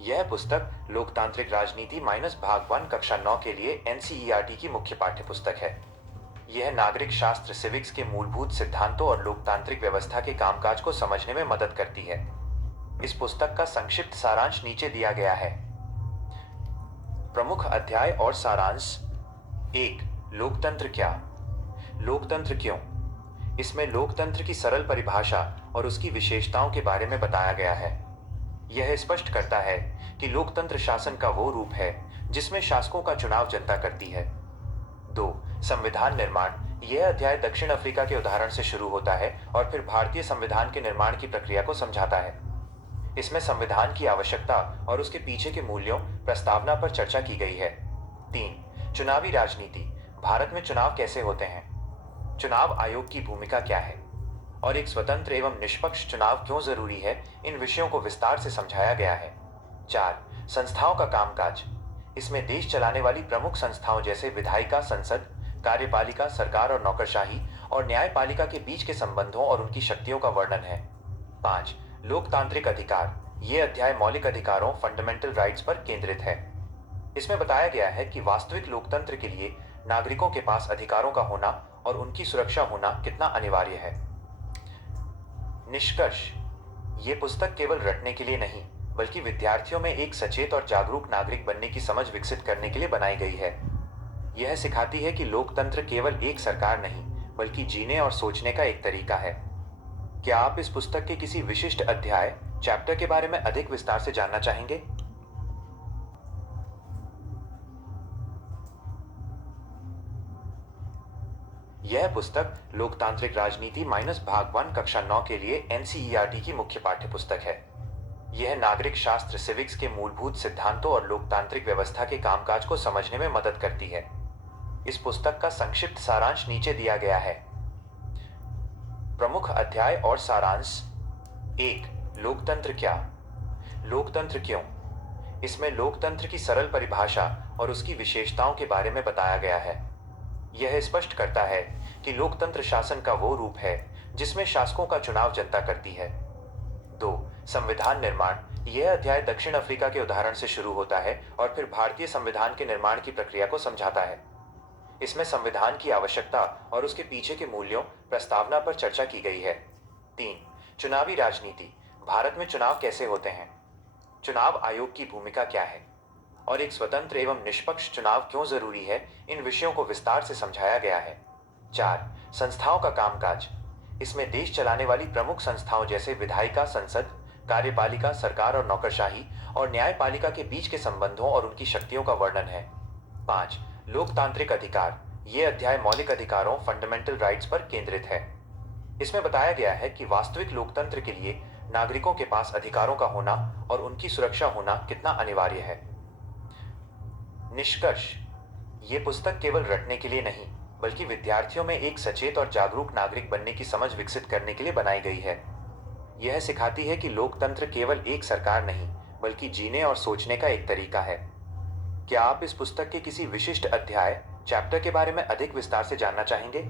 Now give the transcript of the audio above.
यह पुस्तक लोकतांत्रिक राजनीति माइनस भाग 1 कक्षा 9 के लिए एनसीईआरटी की मुख्य पाठ्य पुस्तक है। यह नागरिक शास्त्र सिविक्स के मूलभूत सिद्धांतों और लोकतांत्रिक व्यवस्था के कामकाज को समझने में मदद करती है। इस पुस्तक का संक्षिप्त सारांश नीचे दिया गया है। प्रमुख अध्याय और सारांश। 1. लोकतंत्र क्या? लोकतंत्र क्यों? इसमें लोकतंत्र की सरल परिभाषा और उसकी विशेषताओं के बारे में बताया गया है। यह स्पष्ट करता है कि लोकतंत्र शासन का वो रूप है जिसमें शासकों का चुनाव जनता करती है। 2. संविधान निर्माण। यह अध्याय दक्षिण अफ्रीका के उदाहरण से शुरू होता है और फिर भारतीय संविधान के निर्माण की प्रक्रिया को समझाता है। इसमें संविधान की आवश्यकता और उसके पीछे के मूल्यों प्रस्तावना पर चर्चा की गई है। 3. चुनावी राजनीति। भारत में चुनाव कैसे होते हैं? चुनाव आयोग की भूमिका क्या है और एक स्वतंत्र एवं निष्पक्ष चुनाव क्यों जरूरी है, इन विषयों को विस्तार से समझाया गया है। 4. संस्थाओं का कामकाज। इसमें देश चलाने वाली प्रमुख संस्थाओं जैसे विधायिका, संसद, कार्यपालिका, सरकार और नौकरशाही और न्यायपालिका के बीच के संबंधों और उनकी शक्तियों का वर्णन है। 5. लोकतांत्रिक अधिकार। ये अध्याय मौलिक अधिकारों फंडामेंटल राइट्स पर केंद्रित है। इसमें बताया गया है कि वास्तविक लोकतंत्र के लिए नागरिकों के पास अधिकारों का होना और उनकी सुरक्षा होना कितना अनिवार्य है। निष्कर्ष। ये पुस्तक केवल रटने के लिए नहीं, बल्कि विद्यार्थियों में एक सचेत और जागरूक नागरिक बनने की समझ विकसित करने के लिए बनाई गई है। यह सिखाती है कि लोकतंत्र केवल एक सरकार नहीं, बल्कि जीने और सोचने का एक तरीका है। क्या आप इस पुस्तक के किसी विशिष्ट अध्याय, चैप्टर के बारे में अधिक विस्तार से जानना चाहेंगे? यह पुस्तक लोकतांत्रिक राजनीति माइनस भाग 1 कक्षा 9 के लिए एनसीईआरटी की मुख्य पाठ्य पुस्तक है। यह नागरिक शास्त्र सिविक्स के मूलभूत सिद्धांतों और लोकतांत्रिक व्यवस्था के कामकाज को समझने में मदद करती है। इस पुस्तक का संक्षिप्त सारांश नीचे दिया गया है। प्रमुख अध्याय और सारांश। 1. लोकतंत्र क्या? लोकतंत्र क्यों? इसमें लोकतंत्र की सरल परिभाषा और उसकी विशेषताओं के बारे में बताया गया है। यह स्पष्ट करता है कि लोकतंत्र शासन का वो रूप है जिसमें शासकों का चुनाव जनता करती है। 2. संविधान निर्माण। यह अध्याय दक्षिण अफ्रीका के उदाहरण से शुरू होता है और फिर भारतीय संविधान के निर्माण की प्रक्रिया को समझाता है। इसमें संविधान की आवश्यकता और उसके पीछे के मूल्यों प्रस्तावना पर चर्चा की गई है। 3. चुनावी राजनीति। भारत में चुनाव कैसे होते हैं? चुनाव आयोग की भूमिका क्या है और एक स्वतंत्र एवं निष्पक्ष चुनाव क्यों जरूरी है, इन विषयों को विस्तार से समझाया गया है। 4. संस्थाओं का कामकाज। इसमें देश चलाने वाली प्रमुख संस्थाओं जैसे विधायिका, संसद, कार्यपालिका, सरकार और नौकरशाही और न्यायपालिका के बीच के संबंधों और उनकी शक्तियों का वर्णन है। 5. लोकतांत्रिक अधिकार। ये अध्याय मौलिक अधिकारों फंडामेंटल राइट्स पर केंद्रित है। इसमें बताया गया है कि वास्तविक लोकतंत्र के लिए नागरिकों के पास अधिकारों का होना और उनकी सुरक्षा होना कितना अनिवार्य है। निष्कर्ष। ये पुस्तक केवल रटने के लिए नहीं, बल्कि विद्यार्थियों में एक सचेत और जागरूक नागरिक बनने की समझ विकसित करने के लिए बनाई गई है। यह सिखाती है कि लोकतंत्र केवल एक सरकार नहीं, बल्कि जीने और सोचने का एक तरीका है। क्या आप इस पुस्तक के किसी विशिष्ट अध्याय, चैप्टर के बारे में अधिक विस्तार से जानना चाहेंगे?